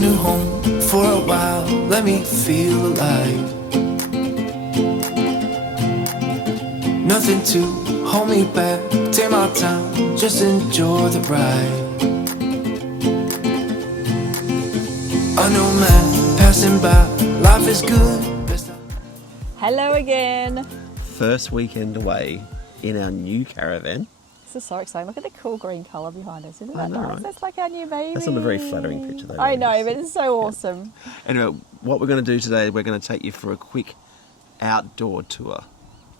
new home for a while, let me feel alive. Nothing to hold me back, take my time, just enjoy the ride. A new man passing by, life is good. Hello again. First weekend away in our new caravan. This is so exciting. Look at the cool green colour behind us. Isn't I that know, nice? right? That's like our new baby. That's not a very flattering picture though. I know, but it's so awesome. Anyway, what we're going to do today, we're going to take you for a quick outdoor tour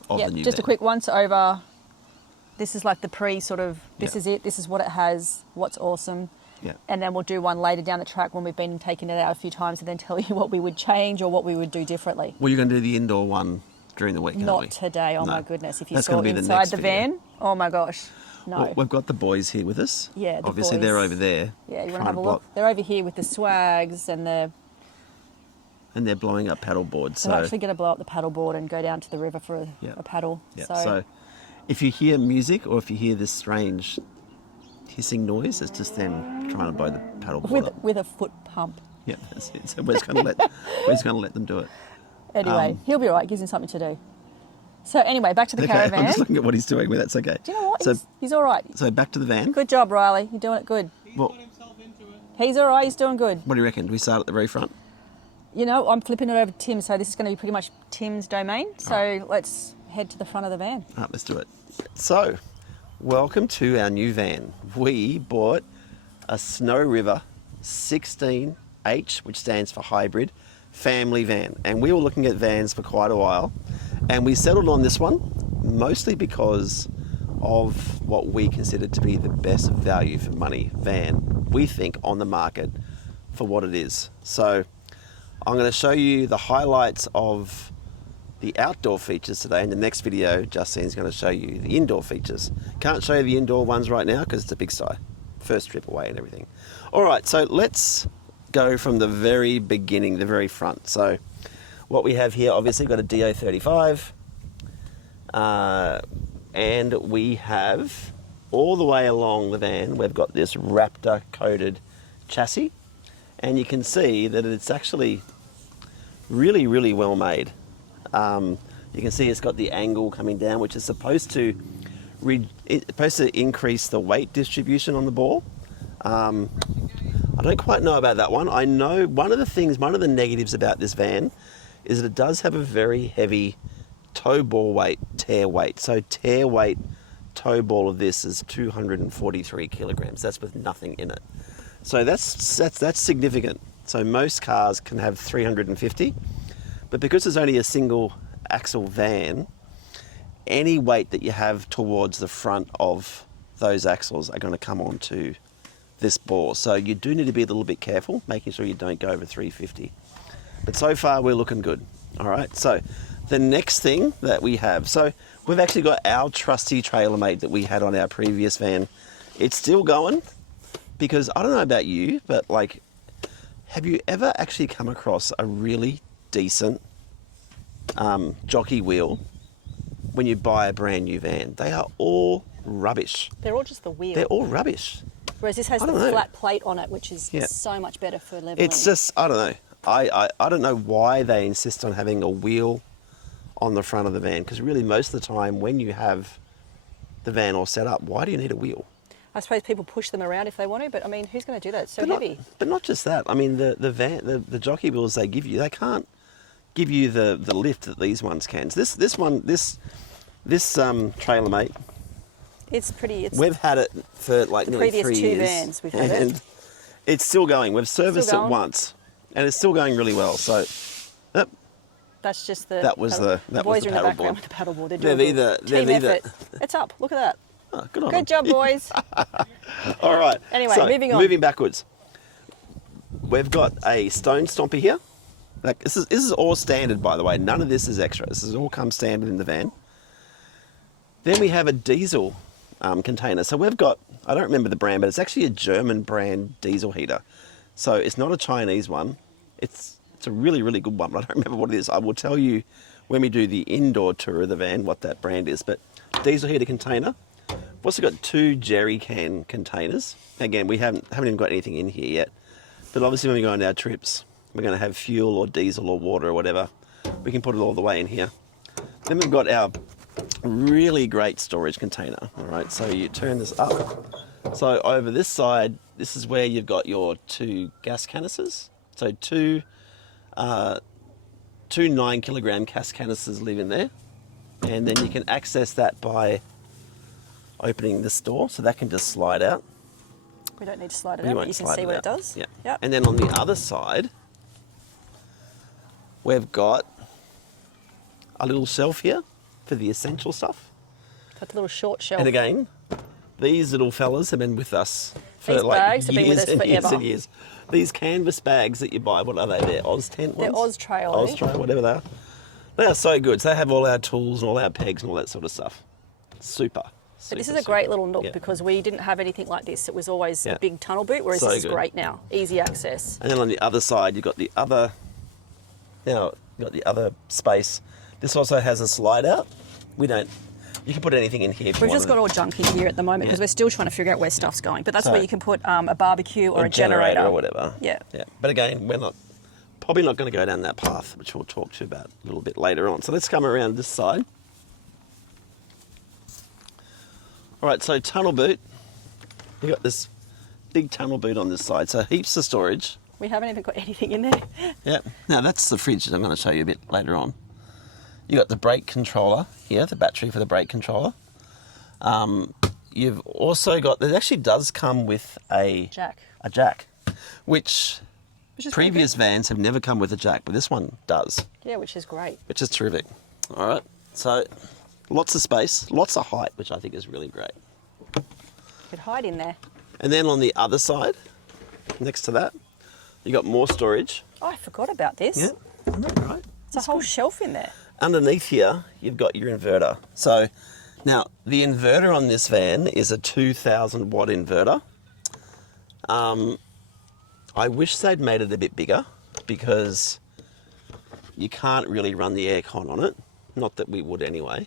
of the new Just van. a quick once over. This is like the this Yeah. is it, this is what it has, what's awesome. Yeah. And then we'll do one later down the track when we've been taking it out a few times and then tell you what we would change or what we would do differently. Well, you're going to do the indoor one during the week, aren't we? Not today, oh No. my goodness. If you That's saw gonna be the inside next the video. van, oh my gosh, no. Well, we've got the boys here with us. Yeah, the obviously boys. they're over there. Yeah, you want to trying have a block- look? They're over here with the swags and And they're blowing up paddle boards. they're So actually going to blow up the paddle board and go down to the river for Yeah. a paddle. yeah. So if you hear music or if you hear this strange hissing noise, it's just them trying to blow the paddle board up. with a foot pump. Yeah, that's it. So we're just going to let them do it. Anyway, he'll be all right. Gives him something to do. So anyway, back to the Okay, caravan. I'm just looking at what he's doing, but that's okay. Do you know what? So, He's all right. so back to the van. Good job, Riley. You're doing it good. Well, He's all right. He's doing good. what do you reckon? Do we start at the very front? You know, I'm flipping it over to Tim, so this is going to be pretty much Tim's domain. So let's head to the front of the van. All right, let's do it. So, welcome to our new van. We bought a Snowy River 16H, which stands for hybrid, family van. And we were looking at vans for quite a while. And we settled on this one, mostly because of what we consider to be the best value for money van, we think, on the market for what it is. So, I'm going to show you the highlights of the outdoor features today. In the next video, Justine's going to show you the indoor features. Can't show you the indoor ones right now because it's a big site. First trip away and everything. All right, so let's go from the very beginning, the very front. So what we have here, obviously, got a DO35. And we have, all the way along the van, we've got this Raptor-coated chassis. And you can see that it's actually really, really well made. You can see it's got the angle coming down, which is supposed to increase the weight distribution on the ball. I don't quite know about that one. I know one of the negatives about this van is that it does have a very heavy toe ball weight, tear weight. So tear weight toe ball of this is 243 kilograms. That's with nothing in it. So that's significant. So most cars can have 350, but because it's only a single axle van, any weight that you have towards the front of those axles are going to come onto this ball. So you do need to be a little bit careful, making sure you don't go over 350. But so far we're looking good. All right, so the next thing that we have, so we've actually got our trusty TrailerMate that we had on our previous van. It's still going, because I don't know about you, but like, have you ever actually come across a really decent jockey wheel when you buy a brand new van? They are all rubbish. They're all just the wheel. They're all rubbish. Whereas this has I the don't know. flat plate on it, which is Yeah. so much better for leveling. It's just, I don't know. I don't know why they insist on having a wheel on the front of the van, because really most of the time when you have the van all set up, why do you need a wheel? I suppose people push them around if they want to, but I mean, who's going to do that? It's so heavy. But not just that. I mean, the jockey wheels they give you, they can't give you the lift that these ones can. So this TrailerMate, It's pretty. It's we've had it for like the nearly previous 3 two years, vans we've had and it. it's still going. We've serviced it going. once, and it's still going really well. So, yep. That's just the. That was paddle. the boys the are in the paddle background board. with the paddle board. They're They're doing either- good. they're Team either- effort. It's up. Look at that. Oh, good on Good them. job, boys. All right. Anyway, so, moving on. Moving backwards. We've got a stone stomper here. Like this is all standard, by the way. None of this is extra. This has all come standard in the van. Then we have a diesel container. So we've got, I don't remember the brand, but it's actually a German brand diesel heater. So it's not a Chinese one. It's a really, really good one, but I don't remember what it is. I will tell you when we do the indoor tour of the van what that brand is. But diesel heater container. We've also got 2 jerry can containers. Again, we haven't even got anything in here yet. But obviously when we go on our trips, we're going to have fuel or diesel or water or whatever. We can put it all the way in here. Then we've got our really great storage container. All right, so you turn this up. So over this side, this is where you've got your 2 gas canisters. So two 9-kilogram gas canisters live in there. And then you can access that by opening this door. So that can just slide out. We don't need to slide it out, but you can see what it does. Yeah. Yep. And then on the other side, we've got a little shelf here for the essential stuff. Got a little short shelf. And again, these little fellas have been with us for These like bags have years been with us and years forever. and years. These canvas bags that you buy, what are they? They're Oz-Tent ones? They're Oz-Trail, Oz-Trail, whatever they are. They are so good. So they have all our tools and all our pegs and all that sort of stuff. Super. But this is a great little nook Yeah. because because we didn't have anything like this. It was always Yeah. a big tunnel boot, whereas So this is good. great now. Easy access. And then on the other side, you've got the other, you've got the other space. This also has a slide out. You can put anything in here if you We've just got wanted. all junk in here at the moment because Yeah. we're still trying to figure out where stuff's going. But that's So- where you can put a barbecue or a generator or whatever. Yeah. Yeah. But again, we're probably not going to go down that path, which we'll talk to you about a little bit later on. So let's come around this side. All right, so tunnel boot. You've got this big tunnel boot on this side, so heaps of storage. We haven't even got anything in there. Yeah. Now that's the fridge that I'm going to show you a bit later on. You got the brake controller here, the battery for the brake controller. You've also got, it actually does come with a jack, which is previous vans have never come with a jack, but this one does, Yeah, which is great. which is terrific. All right, so lots of space, lots of height, which I think is really great. Could hide in there. And then on the other side, next to that, you got more storage. Oh, I forgot about this. Yeah, right. It's a whole shelf in there. Underneath here, you've got your inverter. So now the inverter on this van is a 2,000 watt inverter. I wish they'd made it a bit bigger because you can't really run the aircon on it. Not that we would anyway.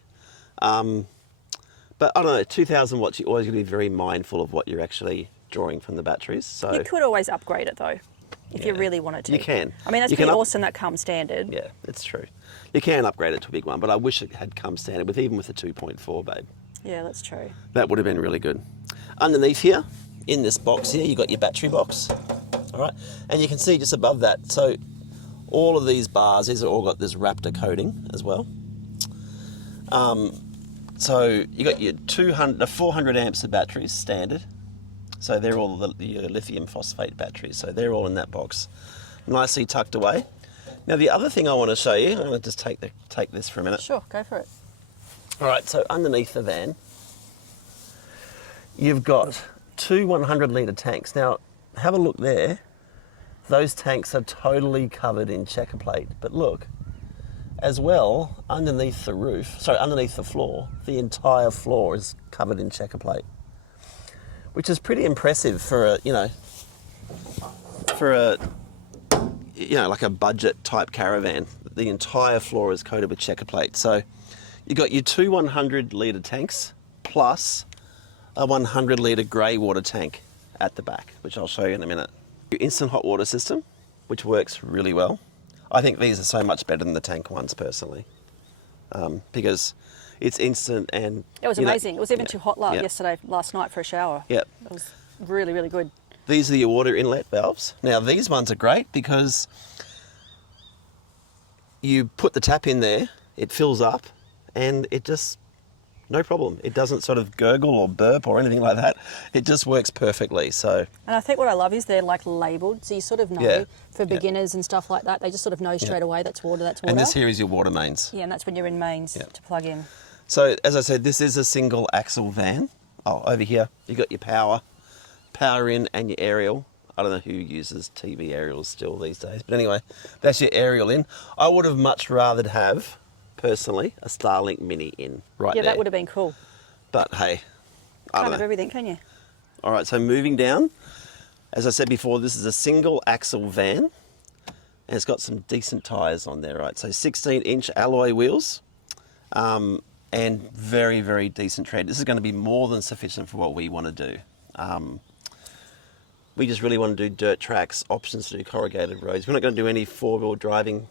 But I don't know, 2,000 watts, you're always going to be very mindful of what you're actually drawing from the batteries. So You could always upgrade it though, if you Yeah. really wanted to. You can. I mean, that's You can pretty awesome that comes standard. yeah, it's true. You can upgrade it to a big one, but I wish it had come standard with even with the 2.4, babe. Yeah, that's true. That would have been really good. Underneath here, in this box here, you've got your battery box. All right, and you can see just above that, so all of these bars, these have all got this Raptor coating as well. So you got your 400 amps of batteries standard. So they're all the lithium phosphate batteries. So they're all in that box, nicely tucked away. Now the other thing I want to show you, I'm going to just take this for a minute. Sure, go for it. All right, so underneath the van, you've got two 100 litre tanks. Now, have a look there. Those tanks are totally covered in checker plate. But look, as well, underneath the floor, the entire floor is covered in checker plate, which is pretty impressive for like a budget type caravan. The entire floor is coated with checker plate. So you've got your two 100 litre tanks plus a 100 litre grey water tank at the back, which I'll show you in a minute. Your instant hot water system, which works really well. I think these are so much better than the tank ones personally, because it's instant and... It was amazing. It was even too hot yeah. last night for a shower. Yep. It was really, really good. These are your water inlet valves. Now these ones are great because you put the tap in there, it fills up, and it just, no problem. It doesn't sort of gurgle or burp or anything like that. It just works perfectly. So And I think what I love is they're like labelled, so you sort of know Yeah. for beginners and stuff like that. They just sort of know straight away that's water, that's water. and this here is your water mains. Yeah, and that's when you're in mains Yeah. to plug in. So as I said, this is a single axle van. Oh, over here you got your power in and your aerial. I don't know who uses TV aerials still these days, but anyway, that's your aerial in. I would have much rather have, personally, a Starlink Mini in right Yeah, there. that would have been cool. But hey, I Can't don't have know. everything, can you? All right, so moving down, as I said before, this is a single axle van, and it's got some decent tyres on there, right? So 16-inch alloy wheels, and very, very decent tread. This is going to be more than sufficient for what we want to do. we just really want to do dirt tracks, options to do corrugated roads. We're not going to do any four-wheel driving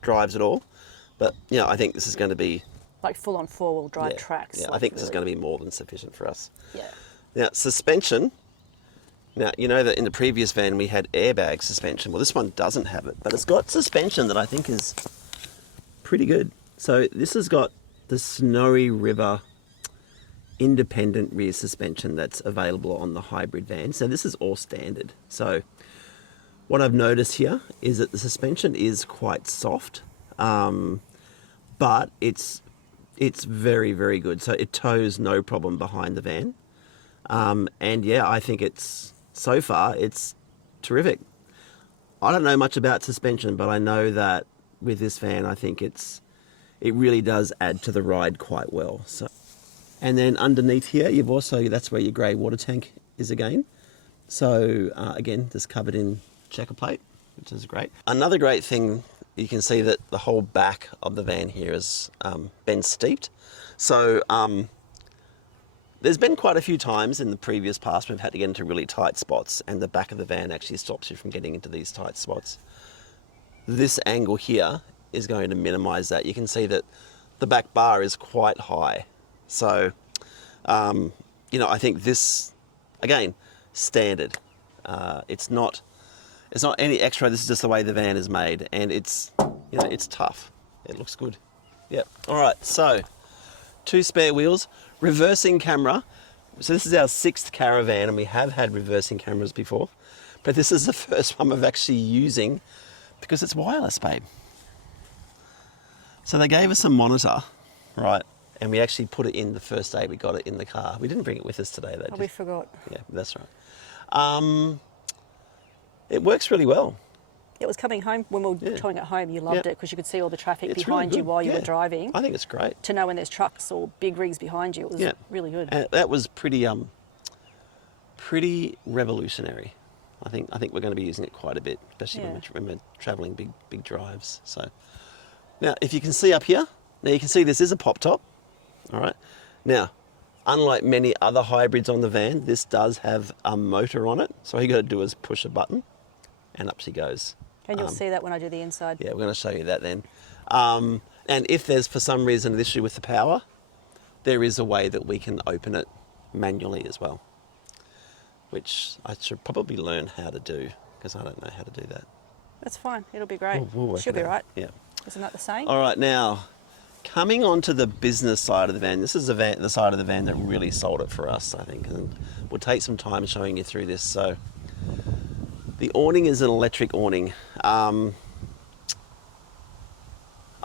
drives at all. But, you know, I think this is going to be... Like full-on four-wheel drive yeah, tracks. Yeah, like I think this is really- going to be more than sufficient for us. Yeah. Now, suspension. Now, you know that in the previous van we had airbag suspension. Well, this one doesn't have it, but it's got suspension that I think is pretty good. So this has got the Snowy River independent rear suspension that's available on the hybrid van. So this is all standard. So what I've noticed here is that the suspension is quite soft, but it's very, very good. So it tows no problem behind the van. And yeah, I think so far it's terrific. I don't know much about suspension, but I know that with this van, I think it really does add to the ride quite well. So, and then underneath here, that's where your grey water tank is again. So again, just covered in checker plate, which is great. Another great thing, you can see that the whole back of the van here has been steeped. So there's been quite a few times in the previous past we've had to get into really tight spots, and the back of the van actually stops you from getting into these tight spots. This angle here is going to minimize that. You can see that the back bar is quite high. So, you know, I think this, again, standard. It's not any extra. This is just the way the van is made, and it's tough. It looks good. Yep. All right. So, 2 spare wheels, reversing camera. So this is our 6th Caravan, and we have had reversing cameras before, but this is the first one we're actually using because it's wireless, babe. So they gave us a monitor, right? And we actually put it in the first day we got it in the car. We didn't bring it with us today, though. Oh, we forgot. Yeah, that's right. It works really well. It was coming home, when we were towing it home, you loved it because you could see all the traffic It's behind really you good. while you Yeah. were driving. I think it's great. To know when there's trucks or big rigs behind you, it was really good. And that was pretty revolutionary. I think we're going to be using it quite a bit, especially when we're travelling big drives. So now, if you can see up here, now you can see this is a pop top. All right. Now, unlike many other hybrids on the van, this does have a motor on it. So all you got to do is push a button, and up she goes. And you'll see that when I do the inside. Yeah, we're going to show you that then. And if there's for some reason an issue with the power, there is a way that we can open it manually as well, which I should probably learn how to do because I don't know how to do that. That's fine. It'll be great. We'll work She'll it be out. right. Yeah. Isn't that the same? All right, now coming on to the business side of the van. This is the side of the van that really sold it for us, I think, and we'll take some time showing you through this. So the awning is an electric awning. I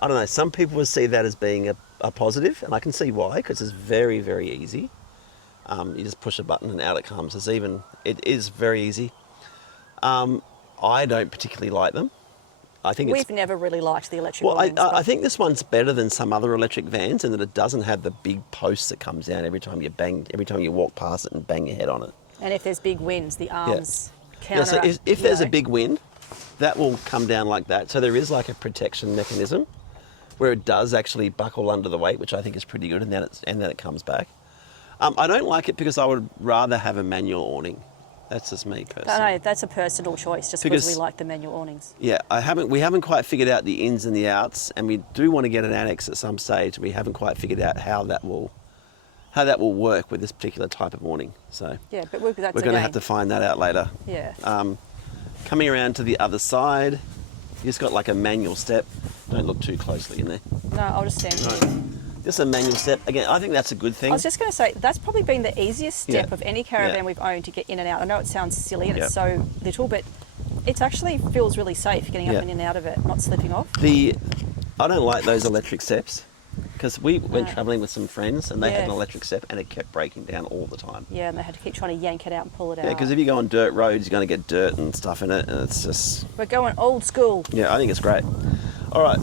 don't know, some people would see that as being a positive, and I can see why, because it's very, very easy. You just push a button and out it comes. It is very easy. I don't particularly like them. I think We've never really liked the electric well, awnings, I think this one's better than some other electric vans in that it doesn't have the big post that comes down every time you walk past it and bang your head on it. And if there's big winds, the arms Yeah, so counteract. if there's a big wind, that will come down like that. So there is like a protection mechanism where it does actually buckle under the weight, which I think is pretty good, and then it comes back. I don't like it because I would rather have a manual awning. That's just me personally. No, that's a personal choice, just because we like the manual awnings. Yeah, we haven't quite figured out the ins and the outs, and we do want to get an annex at some stage. We haven't quite figured out how that will work with this particular type of awning. So Yeah, but we're going to have to find that out later. Yeah. Coming around to the other side, you just got like a manual step. Don't look too closely in there. No, I'll just stand here. Just a manual step. Again, I think that's a good thing. I was just going to say, that's probably been the easiest step Yeah. of any caravan Yeah. we've owned to get in and out. I know it sounds silly and Yep. it's so little, but it actually feels really safe getting up Yeah. and in and out of it, not slipping off. I don't like those electric steps because we went travelling with some friends and they had an Yeah. electric step and it kept breaking down all the time. Yeah, and they had to keep trying to yank it out and pull it Yeah, out. because if you go on dirt roads, you're going to get dirt and stuff in it, and it's just... We're going old school. Yeah, I think it's great. All right,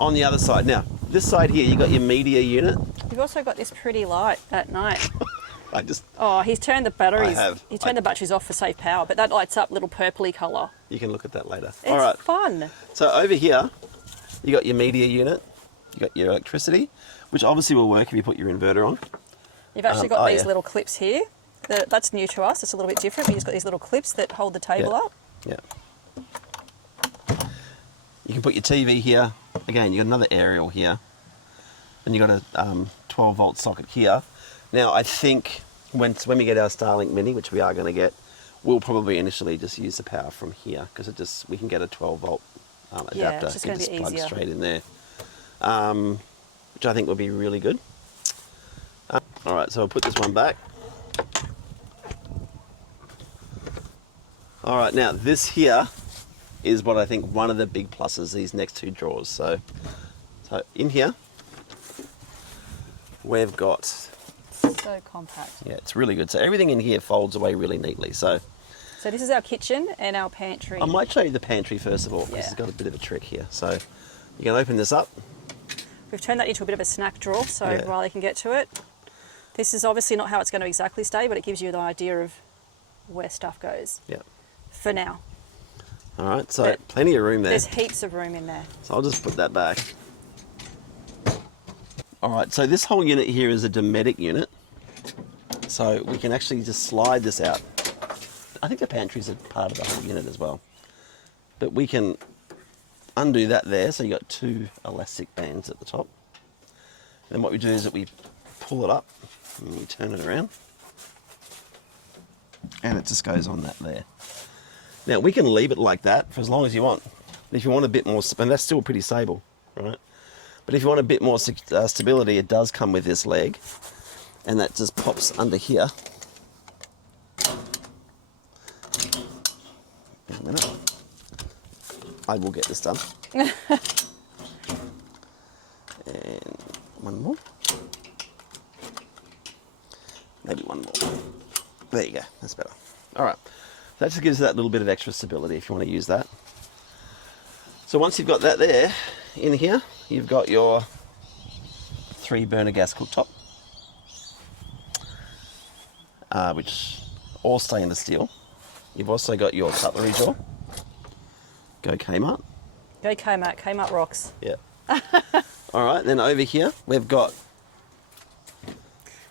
on the other side. Now, this side here, you got your media unit. You've also got this pretty light at night. Oh, He's turned the batteries. I have. He's turned the batteries off for safe power, but that lights up little purpley colour. You can look at that later. It's All right. fun. So over here, you got your media unit. You got your electricity, which obviously will work if you put your inverter on. You've actually got these yeah. little clips here, That's new to us. It's a little bit different. We just got these little clips that hold the table up. Yeah. You can put your TV here. Again, you got another aerial here. And you got a 12-volt socket here. Now, I think when we get our Starlink Mini, which we are going to get, we'll probably initially just use the power from here because we can get a 12-volt adapter. Yeah, it's just and going to be plug easier. straight in there, which I think will be really good. All right, so I'll put this one back. All right, now this here is what I think one of the big pluses, these next two drawers. So in here, we've got... So compact. Yeah, it's really good. So everything in here folds away really neatly. So this is our kitchen and our pantry. I might show you the pantry first of all, because it's got a bit of a trick here. So you can open this up. We've turned that into a bit of a snack drawer, so Riley can get to it. This is obviously not how it's going to exactly stay, but it gives you the idea of where stuff goes. Yeah. For now. All right, so plenty of room there. There's heaps of room in there. So I'll just put that back. All right, so this whole unit here is a Dometic unit. So we can actually just slide this out. I think the pantry's a part of the whole unit as well. But we can undo that there, so you got two elastic bands at the top. And what we do is that we pull it up and we turn it around. And it just goes on that there. Now we can leave it like that for as long as you want. If you want a bit more, and that's still pretty stable, right? But if you want a bit more stability, it does come with this leg, and that just pops under here. Wait a minute. I will get this done. And one more. Maybe one more. There you go. That's better. All right. That just gives you that little bit of extra stability if you want to use that. So once you've got that there, in here, you've got your 3-burner gas cooktop, which all stainless steel. You've also got your cutlery drawer. Go Kmart. Go Kmart. Kmart rocks. Yeah. All right, then over here, we've got...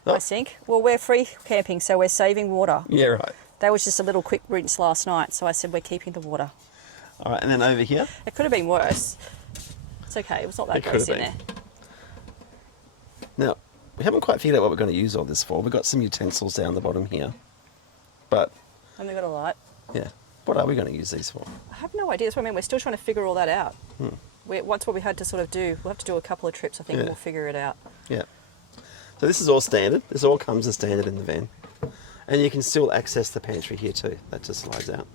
I think. Well, we're free camping, so we're saving water. Yeah, right. That was just a little quick rinse last night, so I said we're keeping the water. All right, and then over here... It could have been worse. It's okay, it was not that gross in there. Now, we haven't quite figured out what we're going to use all this for. We've got some utensils down the bottom here. But... And we've got a light. Yeah. What are we going to use these for? I have no idea. That's what I mean. We're still trying to figure all that out. What's what we had to sort of do. We'll have to do a couple of trips, I think, and we'll figure it out. Yeah. So this is all standard. This all comes as standard in the van. And you can still access the pantry here too. That just slides out.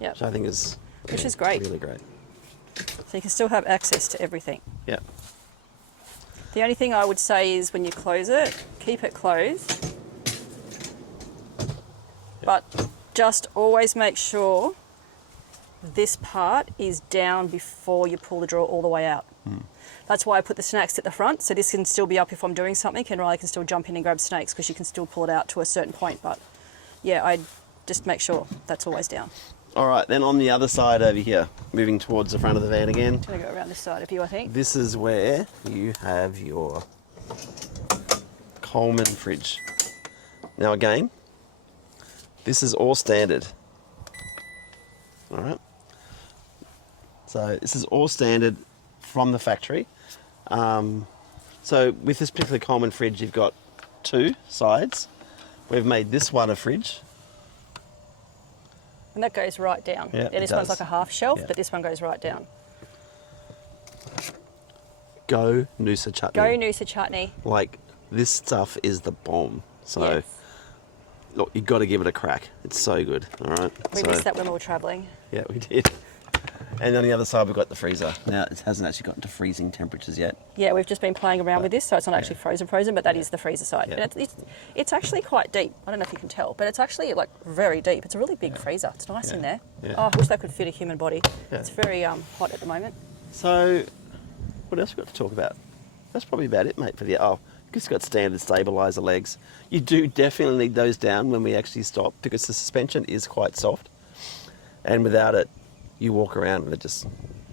Yeah. Which I think is... Which is great. Really great. So you can still have access to everything. Yeah. The only thing I would say is when you close it, keep it closed. But just always make sure this part is down before you pull the drawer all the way out. That's why I put the snacks at the front, so this can still be up if I'm doing something, and Riley can still jump in and grab snakes because you can still pull it out to a certain point. But yeah, I just make sure that's always down. All right, then on the other side over here, moving towards the front of the van again. I'm going to go around this side of you, I think. This is where you have your Coleman fridge. Now again, this is all standard. All right. So this is all standard from the factory. So with this particular Coleman fridge, you've got two sides. We've made this one a fridge. And that goes right down. Yeah, this one's like a half shelf, but this one goes right down. Go Noosa chutney. Go Noosa chutney. Like, this stuff is the bomb. So, Yes. look, you've got to give it a crack. It's so good. All right. We missed that when we were travelling. Yeah, we did. And on the other side, we've got the freezer. Now, it hasn't actually gotten to freezing temperatures yet. Yeah, we've just been playing around with this, so it's not actually frozen, but that is the freezer side. Yeah. And it's actually quite deep. I don't know if you can tell, but it's actually like very deep. It's a really big freezer. It's nice in there. Yeah. Oh, I wish that could fit a human body. Yeah. It's very hot at the moment. So, what else we got to talk about? That's probably about it, mate, for the... Oh, it's got standard stabiliser legs. You do definitely need those down when we actually stop, because the suspension is quite soft. And without it, you walk around and it just...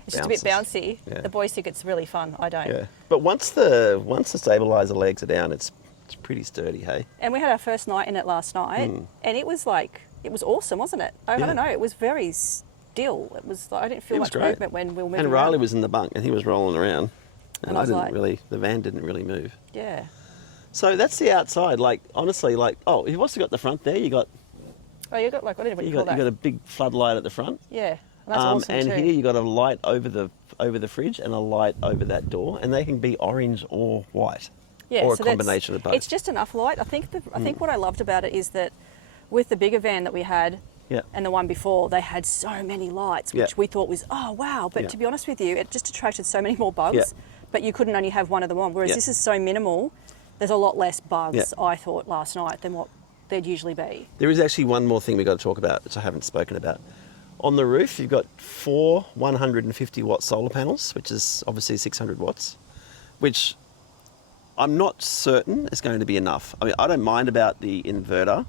It's just a bit bouncy. Yeah. The boys think it's really fun. I don't. Yeah, but once the stabiliser legs are down, it's It's pretty sturdy, hey? And we had our first night in it last night, and it was awesome, wasn't it? I don't know, it was very still. It was like, I didn't feel much movement when we were moving And Riley around. was in the bunk and he was rolling around. And I I was didn't like- really, the van didn't really move. Yeah. So that's the outside. Like, honestly, like, oh, you've also got the front there. You got Oh, you got like, what do you you call got that? a big floodlight at the front. Yeah. And that's awesome and too. here you got a light over the fridge and a light over that door, and they can be orange or white, or a so combination of both. It's just enough light. I think what I loved about it is that with the bigger van that we had Yeah. and the one before, they had so many lights, which Yeah. we thought was, oh wow. But Yeah. to be honest with you, it just attracted so many more bugs. Yeah. But you couldn't only have one of them on. Whereas Yeah. this is so minimal, there's a lot less bugs, Yeah. I thought, last night than what there'd usually be. There is actually one more thing we've got to talk about, which I haven't spoken about. On the roof, you've got 4 150-watt solar panels, which is obviously 600 watts, which I'm not certain is going to be enough. I mean, I don't mind about the inverter.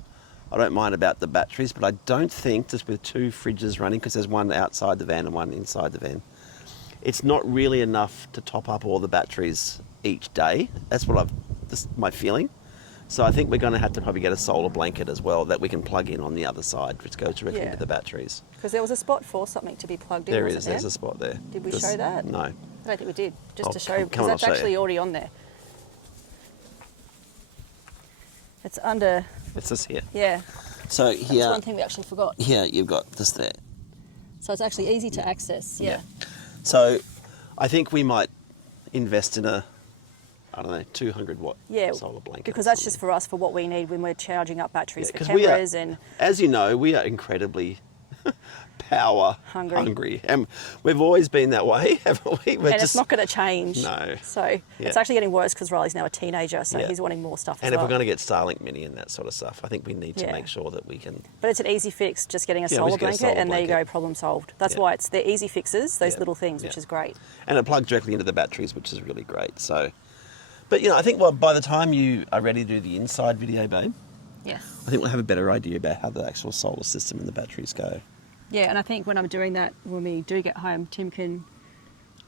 I don't mind about the batteries, but I don't think just with 2 fridges running, because there's one outside the van and one inside the van, it's not really enough to top up all the batteries each day. That's my feeling. So I think we're going to have to probably get a solar blanket as well that we can plug in on the other side, which goes directly Yeah. into the batteries. Because there was a spot for something to be plugged in, There wasn't is. there? There's a spot there. Did we Just- show that? No. I don't think we did, just Oh, to show, come because on, that's I'll show you. actually already on there. It's under, It's just here. yeah. So That's here, one thing we actually forgot. here you've got this there. So it's actually easy to access, yeah. So I think we might invest in a, I don't know, 200-watt Yeah, solar blanket. because that's just for us, for what we need when we're charging up batteries for 'cause cameras and... as you know, we are incredibly power Hungry. and we've always been that way, haven't we? We're And it's not going to change. No. So Yeah. it's actually getting worse because Riley's now a teenager, so Yeah. he's wanting more stuff And as if well. we're going to get Starlink Mini and that sort of stuff, I think we need to Yeah. make sure that we can. But it's an easy fix, just getting a Yeah, we solar just get a blanket, solar and there you go, blanket. problem solved. That's Yeah. why they're easy fixes, those Yeah. little things, which Yeah. is great. And it plugs directly into the batteries, which is really great. So, but I think by the time you are ready to do the inside video, babe, Yes. I think we'll have a better idea about how the actual solar system and the batteries go. Yeah, and I think when I'm doing that, when we do get home, Tim can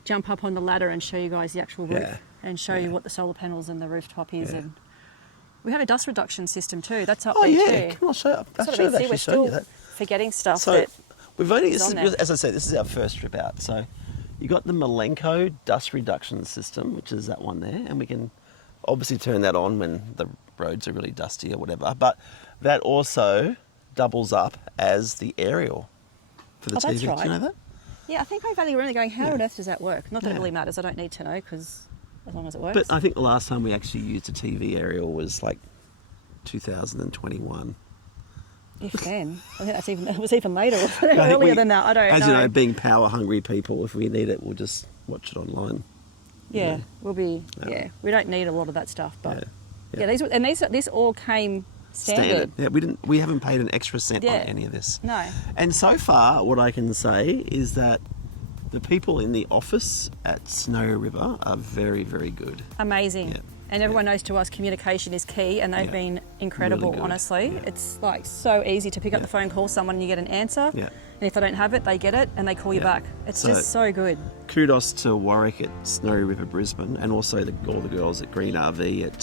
jump up on the ladder and show you guys the actual roof Yeah. and show you what the solar panels and the rooftop is. Yeah. And we have a dust reduction system too. That's up Oh there yeah, too. come on, show up. I That's what should I have mean. See, actually we're shown you still that. forgetting stuff So that we've only, is this on is, there. as I said, this is our first trip out. So you got the Malenko dust reduction system, which is that one there, and we can obviously turn that on when the roads are really dusty or whatever. But that also doubles up as the aerial for the Oh, TV. that's Do right. you know that? Yeah, I think I value really going, how on earth does that work? Not that it Yeah. really matters, I don't need to know, because as long as it works. But I think the last time we actually used a TV aerial was like 2021. If then. I think it was even later, earlier than that, I don't As know. you know, being power hungry people, if we need it, we'll just watch it online. Yeah, we'll be, Yeah. we don't need a lot of that stuff, but Yeah. yeah, this all came standard. Yeah, we haven't paid an extra cent on Yeah. any of this. No. And so far, what I can say is that the people in the office at Snowy River are very, very good. Amazing. Yeah. And everyone knows to us communication is key, and they've Yeah. been incredible, Really good. honestly. Yeah. It's like so easy to pick up Yeah. the phone, call someone, and you get an answer. Yeah. And if they don't have it, they get it and they call you Yeah. back. It's So- just so good. Kudos to Warwick at Snowy River Brisbane, and also all the girls at Green RV at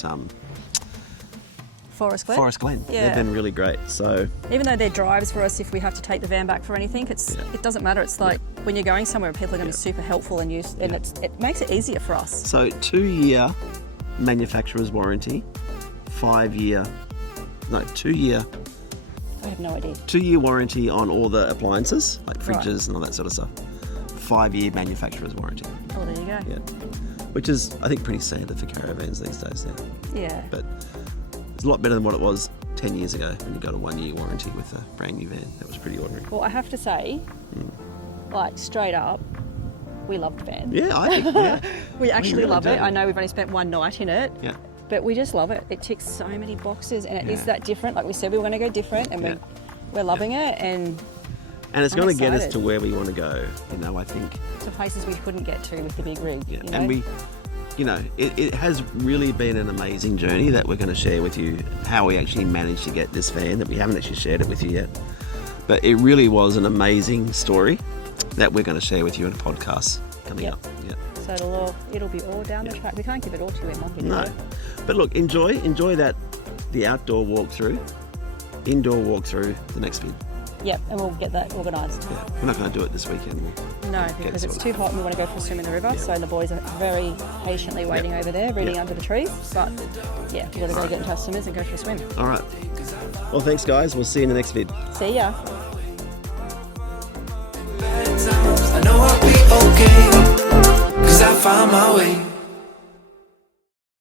Forest Glen. Forest Glen. Yeah. They've been really great. So Even though they're drives for us if we have to take the van back for anything, it doesn't matter. It's like when you're going somewhere, people are going to be super helpful and it makes it easier for us. So 2-year manufacturer's warranty, 2-year, I have no idea. 2-year warranty on all the appliances, like fridges Right. and all that sort of stuff. 5-year manufacturer's warranty. Oh, there you go. Yeah. Which is, I think, pretty standard for caravans these days now. Yeah. But it's a lot better than what it was 10 years ago when you got a 1-year warranty with a brand new van. That was pretty ordinary. Well, I have to say, like straight up, we love the van. Yeah, I think, yeah. We actually really love it. do. I know we've only spent one night in it, Yeah. but we just love it. It ticks so many boxes, and it is Yeah. that different. Like we said, we were going to go different, and Yeah. we're loving it, and And it's I'm going to get us excited. to where we want to go, I think. to places we couldn't get to with the big rig. Yeah. You know? And it has really been an amazing journey that we're going to share with you, how we actually managed to get this van, that we haven't actually shared it with you yet. But it really was an amazing story that we're going to share with you in a podcast coming Yep. up. Yeah. So it'll be all down the track. We can't give it all to you in one video. No. But look, enjoy the outdoor walkthrough, indoor walkthrough the next vid. Yep, and we'll get that organised. Yeah, we're not going to do it this weekend. No, because it's too hot and we want to go for a swim in the river. So the boys are very patiently waiting over there, reading under the trees. But yeah, we're going to go get into our swimmers and go for a swim. All right. Well, thanks, guys. We'll see you in the next vid. See ya. I know I'll be okay, 'cause I found my way.